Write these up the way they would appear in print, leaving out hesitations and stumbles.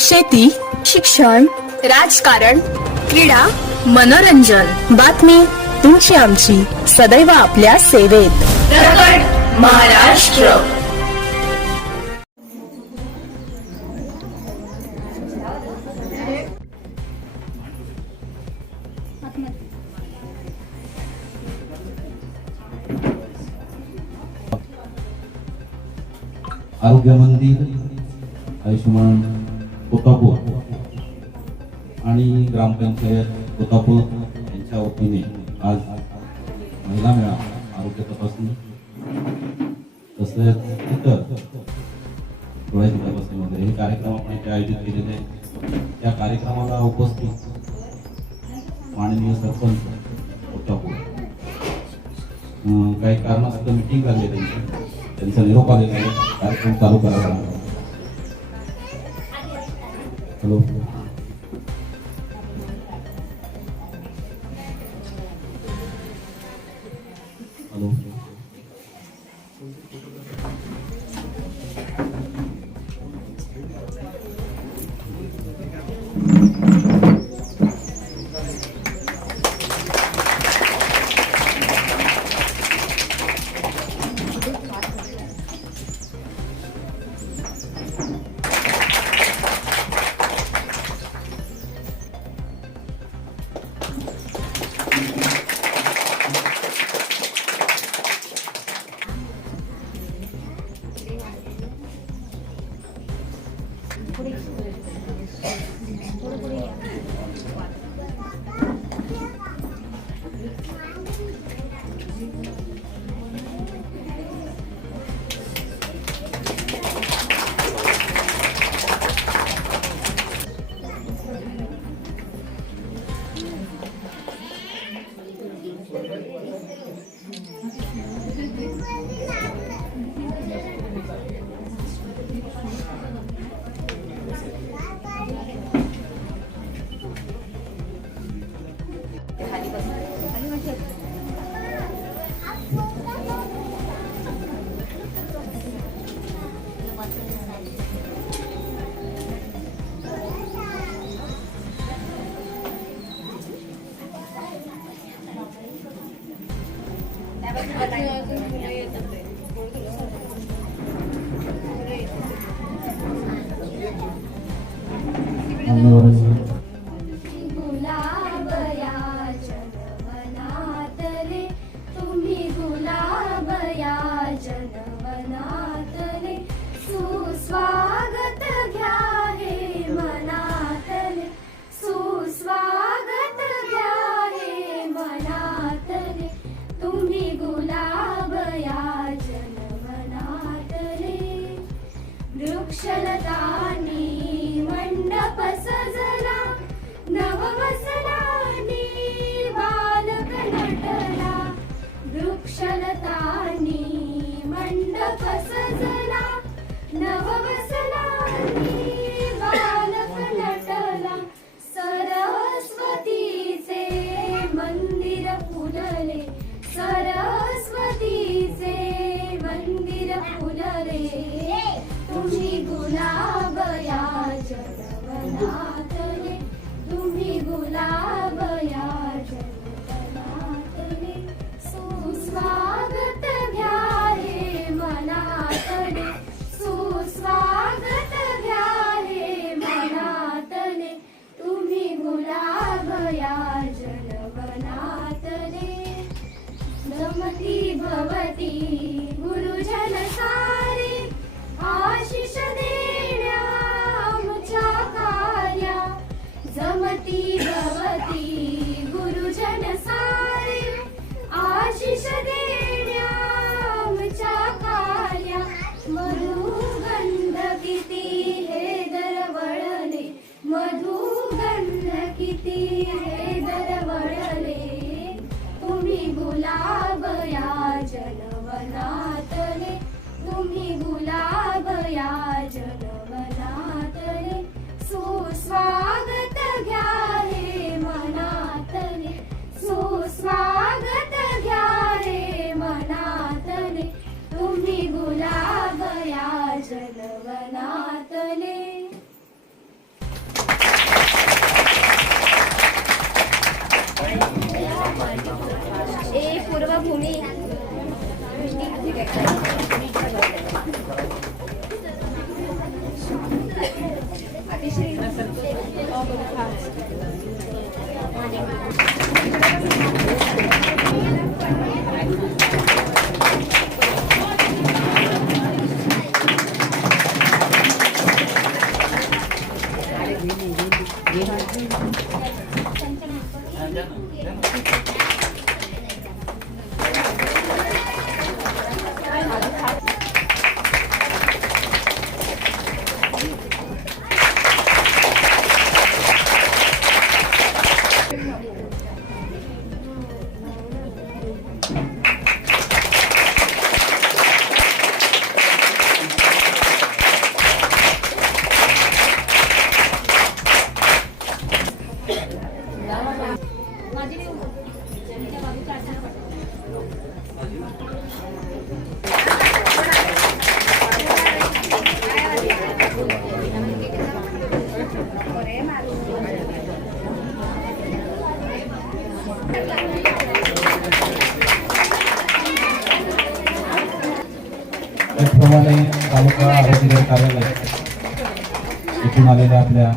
शेती, शिक्षण, राजकारण, क्रीडा, मनोरंजन, बातमी तुमची आमची सदैव आपल्या सेवेत. प्रकट महाराष्ट्र. आरोग्य मंदिर, आयुष्यमान कोतापूर आणि ग्रामपंचायत कोतापूर यांच्या वतीने आज महिला मेळा, आरोग्य तपासणी तसेच इतर डोळ्याची तपासणी वगैरे हे कार्यक्रम आपण इथे आयोजित केलेले आहे. त्या कार्यक्रमाला उपस्थित माननीय सरपंच कोतापूर काही कारणास्तव मीटिंग झाली आहे, त्यांचा निरोप आलेला आहे. कार्यक्रम चालू करावा. हॅलो, हॅलो, सुस्वागत घ्या हे मनातले, सुस्वागत घ्या हे मनातले, तुम्ही गुलाब या जनमनातले. वृक्षलतानी मंडप सजला, नववसनानी बालक नटला. वृक्षलतानी मंडप सजला, नववसनानी बालक नटला. सरस्वतीचे मंदिर फुलले, सरस्वतीचे मंदिर फुलले. तुम्ही गुलाब या जनमनातले, तुम्ही गुलाब त्याचप्रमाणे तालुका आरोग्य कार्यालय इथून आलेल्या आपल्या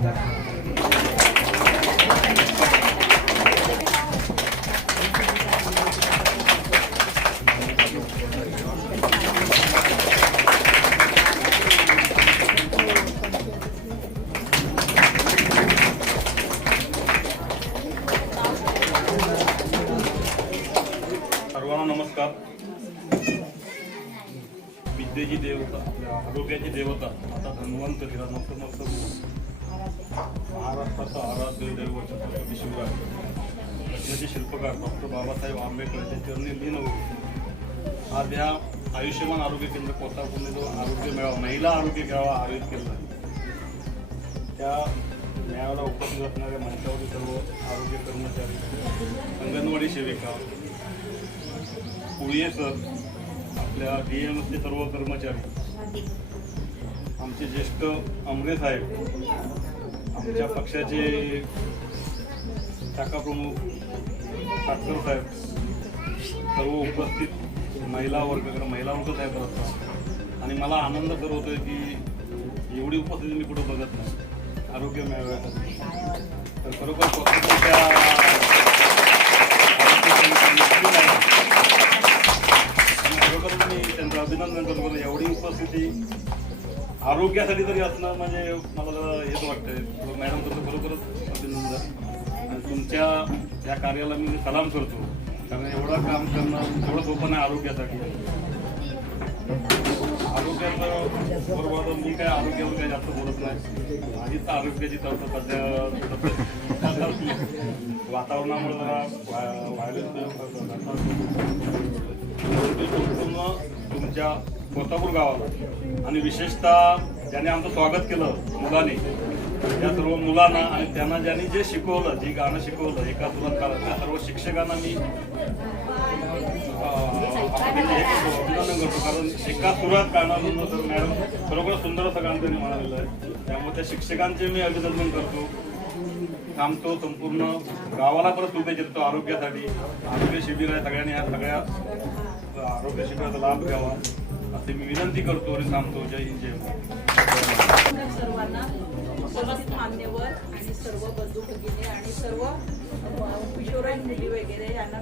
सर्वांना नमस्कार. विद्येची देवता, आपल्या आरोग्याची देवता आता धन्वंत तिला नमस्कार. महाराष्ट्राचा आराध्य दैवत छत्रपती शिवराय, रत्नाचे शिल्पकार डॉक्टर बाबासाहेब आंबेडकर यांच्या चरणी लीन होऊन आज या आयुष्यमान आरोग्य केंद्र कोल्हापूरने जो आरोग्य मेळावा, महिला आरोग्य मेळावा आयोजित केला आहे, त्या मेळाव्याला उपस्थित असणाऱ्या मंचावरील सर्व आरोग्य कर्मचारी, अंगणवाडी सेविका, पुढे सर, आपल्या DMचे सर्व कर्मचारी, आमचे ज्येष्ठ अमरे साहेब, आमच्या पक्षाचे शाखा प्रमुख ठाकर साहेब, सर्व उपस्थित महिला वर्ग साहेब असतात. आणि मला आनंद तर होतोय की एवढी उपस्थिती मी कुठं बघत नाही आरोग्य मेळाव्यासाठी. तर खरोखर खरोखर मी त्यांचं अभिनंदन करतो. एवढी उपस्थिती आरोग्यासाठी तरी असणं म्हणजे मला जरा हेच वाटतंय. मॅडम तुमचं खरोखरच अभिनंदन. आणि तुमच्या या कार्याला मी सलाम करतो, कारण एवढं काम करणं एवढं सोपं नाही आरोग्यासाठी. आरोग्याचं बरोबर मी काय आरोग्यावर काय जास्त बोलत नाही. माझी तर आरोग्याची तरतूद सध्या वातावरणामुळे जरा व्हायरस तुमच्या कोल्हापूर गावाला आणि विशेषतः ज्याने आमचं स्वागत केलं मुलांनी, त्या सर्व मुलांना आणि त्यांना ज्यांनी जे शिकवलं, जे गाणं शिकवलं एका सुरात काळात, त्या सर्व शिक्षकांना मी अभिनंदन करतो. कारण एका सुरात गाणं म्हणून तर मॅडम खरोखर सुंदर असं गाणं त्यांनी म्हणालेलं आहे. त्यामुळे त्या शिक्षकांचे मी अभिनंदन करतो. थांबतो. संपूर्ण गावाला परत शुभेच्छा देतो आरोग्यासाठी. आरोग्य शिबिर आहे, सगळ्यांनी ह्या सगळ्या आरोग्य शिबिराचा लाभ घ्यावा असे मी विनंती करतो आणि थांबतो. जय हिंद, जय महाराष्ट्र. सर्वांना, उपस्थित मान्यवर आणि सर्व बंधू भगिनी आणि सर्व किशोराई मुली वगैरे यांना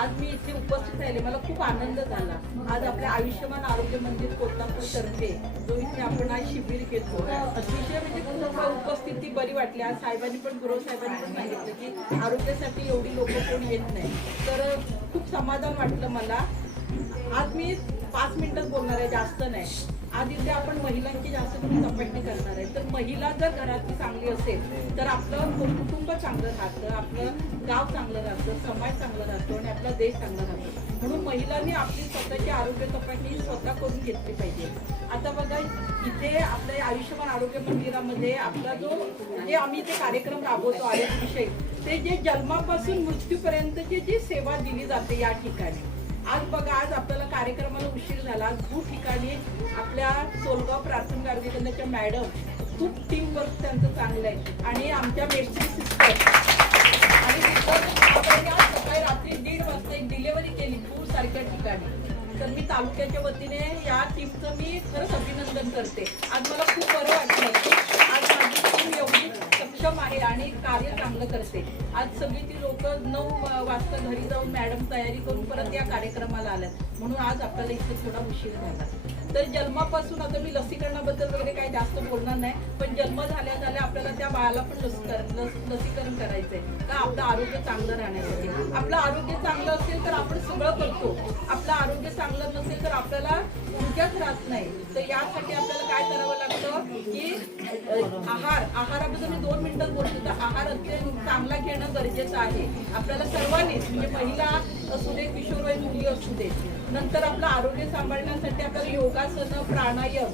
आज मी इथे उपस्थित राहिले. मला खूप आनंद झाला. आज आपल्या आयुष्यमान आरोग्य मंदिर कोल्हापूर तर्फे जो इथे आपण आज शिबिर घेतो, अतिशय म्हणजे खूप उपस्थिती बरी वाटली. आज साहेबांनी पण, गुरु साहेबांनी पण सांगितलं की आरोग्यासाठी एवढी लोक कोण येत नाही, तर खूप समाधान वाटलं मला. आज मी 5 मिनिटच बोलणार आहे, जास्त नाही. आज इथे आपण महिलांची जास्त करून तपासणी करणार आहे. तर महिला जर घरातली चांगली असेल तर आपलं कुटुंब चांगलं राहतं, आपलं गाव चांगलं राहतं, समाज चांगला राहतो आणि आपला देश चांगला राहतो. म्हणून महिलांनी आपली स्वतःची आरोग्य तपासणी स्वतः करून घेतली पाहिजे. आता बघा, इथे आपल्या आयुष्यमान आरोग्य मंदिरामध्ये आपला जो जे आम्ही इथे कार्यक्रम राबवतो आरोग्यविषयी, ते जे जन्मापासून मृत्यूपर्यंतची जी सेवा दिली जाते या ठिकाणी. आज बघा, आज आपल्याला कार्यक्रमाला उशीर झाला. आज खूप ठिकाणी आपल्या सोलगाव प्राथमिक आरोग्य केंद्राच्या मॅडम खूप टीम वर्क त्यांचं चांगलं आहे आणि आमच्या मेस्ट्री सिस्टर आणि सकाळी रात्री 1:30 वाजता एक डिलेव्हरी केली पूर सारख्या ठिकाणी. तर मी तालुक्याच्या वतीने या टीमचं मी खरंच अभिनंदन करते. आज मला खूप बरं वाटलं. आज माझी आणि कार्य चांगलं करते. आज सगळी ती लोक 9 वाजता घरी जाऊन मॅडम तयारी करून परत या कार्यक्रमाला आल्यात, म्हणून आज आपल्याला इथं थोडा उशीर झाला. तर जन्मापासून आता मी लसीकरणाबद्दल वगैरे काही जास्त बोलणार नाही, पण जन्म झाल्या झाल्या आपल्याला त्या बाळाला पण लसीकरण करायचंय का आपलं आरोग्य चांगलं राहण्यासाठी. आपलं आरोग्य चांगलं असेल तर आपण सगळं करतो, आपलं आरोग्य चांगलं नसेल तर आपल्याला ऊर्जाच राहत नाही. तर यासाठी आपल्याला काय करावं लागतं की आहाराबद्दल मी 2 मिनिटात बोलतो. तर आहार अत्यंत चांगला घेणं गरजेचं आहे आपल्याला सर्वांनीच, म्हणजे महिला असू दे, किशोरवयीन मुली असू दे. नंतर आपलं आरोग्य सांभाळण्यासाठी आपल्याला योगासनं, प्राणायाम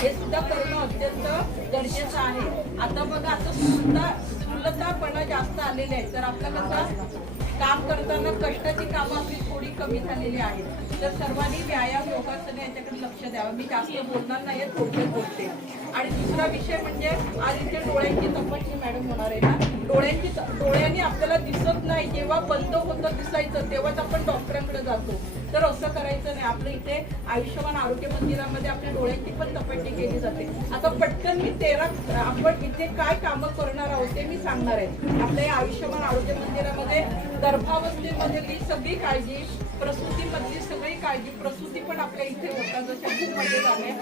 हे सुद्धा करणं अत्यंत गरजेचं आहे. आता बघा, आता स्थूलतापणा जास्त आलेले आहे, तर आपला कसं काम करताना कष्टाची कामं आपली थोडी कमी झालेली आहेत. तर सर्वांनी व्यायाम, योगासने याच्याकडे लक्ष द्यावं. मी जास्त बोलणार नाही, थोडक्यात बोलते. आणि दुसरा विषय म्हणजे आज इथे डोळ्यांची तपासणी मॅडम होणार आहे ना. डोळ्यांनी आपल्याला दिसत नाही, जेव्हा बंद होतं दिसायचं तेव्हाच आपण डॉक्टरांकडे जातो. तर असं करायचं नाही. आपल्या इथे आयुष्यमान आरोग्य मंदिरामध्ये आपल्या डोळ्यांची पण तपासणी केली जाते. आता पटकन मी आपण इथे काय कामं करणार आहोत ते मी सांगणार आहे. आपल्या या आयुष्यमान आरोग्य मंदिरामध्ये गर्भावस्थेमधली सगळी काळजी, प्रसूतीमधली सगळी काळजी, प्रसूती पण आपल्या इथे होतात जशा मध्ये झाल्या.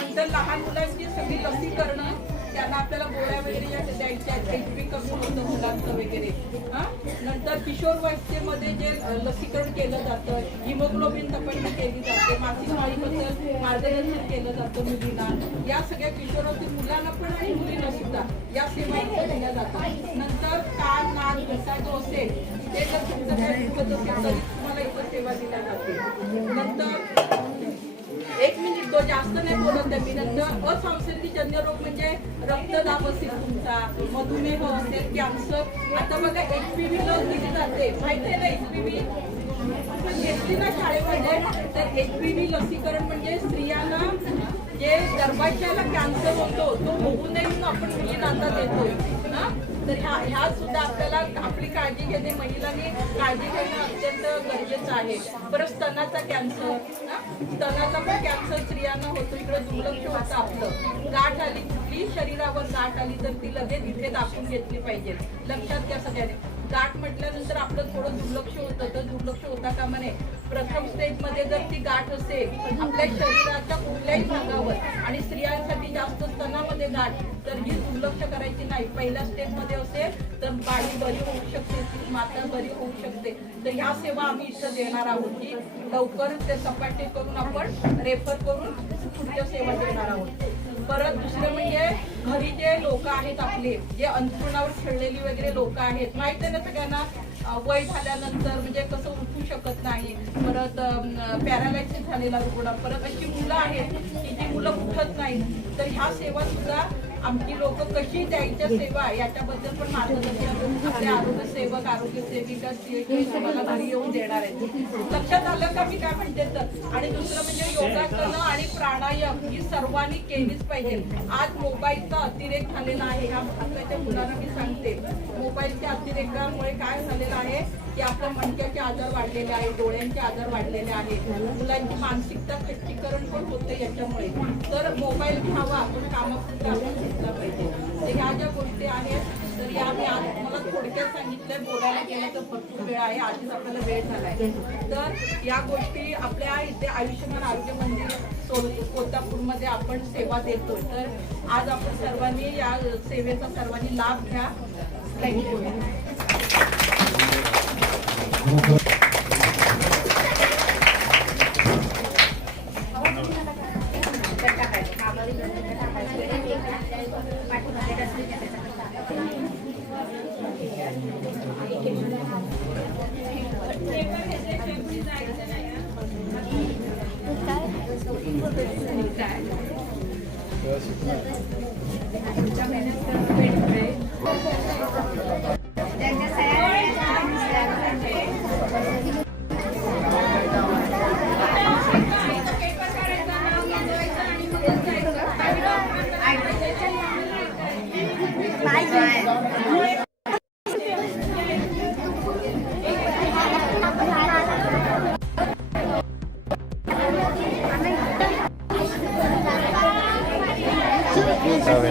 नंतर लहान मुलांची सगळी लसीकरणं, त्यांना आपल्याला गोळ्या वगैरे द्यायच्या, HP कमी होतं मुलांचं वगैरे. नंतर किशोरवस्थेमध्ये जे लसीकरण केलं जातं, हिमोग्लोबिन तपासणी केली जाते, मासिक पाळीबद्दल मार्गदर्शन केलं जातं मुलींना. या सगळ्या किशोरवयीन मुलांना पण आणि मुलींना सुद्धा या सेवा इथे दिल्या जातात. नंतर कान, नाक, घसा जो असेल ते जर तुमचं काय दुखत असेल तरी तुम्हाला इथं सेवा दिल्या जाते. नंतर 1 मिनिट जास्त नाही बोलत आहे मी. नंतर असंसर्गजन्य रोग म्हणजे रक्तदाब असेल तुमचा, मधुमेह असेल, कॅन्सर. आता बघा HPV लस दिली जाते, माहिती आहे ना. HPV घेतली ना शाळेमध्ये, तर HPV लसीकरण म्हणजे स्त्रियांना जे गर्भाशयाला कॅन्सर होतो तो होऊ नये म्हणून आपण मुलींना आता देतोय ना. तर ह्या सुद्धा आपल्याला आपली काळजी घेणे, महिलांनी काळजी घेणं अत्यंत गरजेचं आहे. परत स्तनाचा कॅन्सर, स्तनाचा पण कॅन्सर स्त्रियांना होतो, इकडे दुर्लक्ष होतं आपलं. गाठ आली, कुठली शरीरावर गाठ आली तर ती लगेच इथे दाखवून घेतली पाहिजे. लक्षात घ्या सगळ्यांनी. गाठ म्हटल्यानंतर आपलं थोडं दुर्लक्ष होतं, तर दुर्लक्ष होता का म्हणे. प्रथम स्टेजमध्ये जर ती गाठ असेल आपल्या शरीराच्या कुठल्याही भागावर आणि स्त्रियांसाठी जास्त स्तनामध्ये गाठ, तर ही दुर्लक्ष करायची नाही. पहिल्या स्टेजमध्ये असेल तर बाळी बरी होऊ शकते, माता बरी होऊ शकते. तर ह्या सेवा आम्ही इथं देणार आहोत की लवकर ते तपासणी करून आपण रेफर करून पुढच्या सेवा देणार आहोत. परत दुसरं म्हणजे घरी जे लोक आहेत आपले, जे अंथरुणावर खेळलेली वगैरे लोक आहेत, माहिती आहे ना सगळ्यांना, वय झाल्यानंतर म्हणजे कसं उठू शकत नाही, परत पॅरालायसिस झालेला रुग्ण, परत अशी मुलं आहेत की जी मुलं उठत नाही. तर ह्या सेवा सुद्धा आमची लोक कशी द्यायच्या सेवा याच्याबद्दल पण मार्गदर्शन आपले आरोग्य सेवक, आरोग्य सेविका मला घरी येऊन देणार आहेत. लक्षात आलं का मी काय म्हणते तर. आणि दुसरं म्हणजे योगासनं आणि प्राणायाम ही सर्वांनी केलीच पाहिजे. आज मोबाईलचा अतिरेक झालेला आहे. ह्या आताच्या मुलांना मी सांगते, मोबाईलच्या अतिरेकामुळे काय झालेलं आहे की आपल्या मणक्याचे आजार वाढलेले आहेत, डोळ्यांचे आजार वाढलेले आहेत, मुलांची मानसिकता खच्चीकरण पण होते याच्यामुळे. तर मोबाईल घ्यावा आपण कामापुरता आपण घेतला पाहिजे. तर ह्या ज्या गोष्टी आहेत तर या मी आज मला थोडक्यात सांगितलं. बोलायला गेलं तर भरपूर वेळ आहे, आधीच आपल्याला वेळ झालाय. तर या गोष्टी आपल्या इथे आयुष्यमान आरोग्य मंदिर कोल्हापूरमध्ये आपण सेवा देतो. तर आज आपण सर्वांनी या सेवेचा सर्वांनी लाभ घ्या. थँक्यू. Sabe.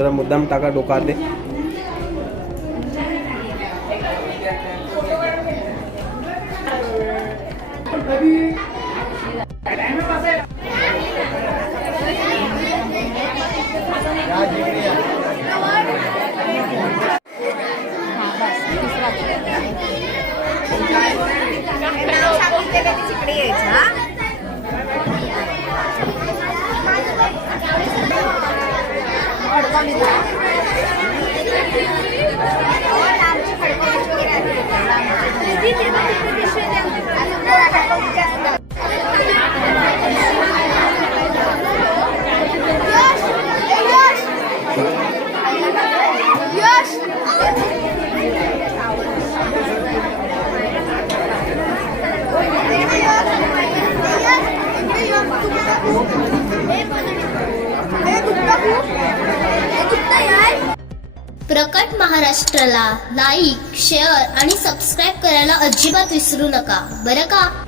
जरा मुद्दाम टाका डोकाते. प्रकट महाराष्ट्राला लाईक, शेअर आणि सबस्क्राईब करायला अजिबात विसरू नका बरं का.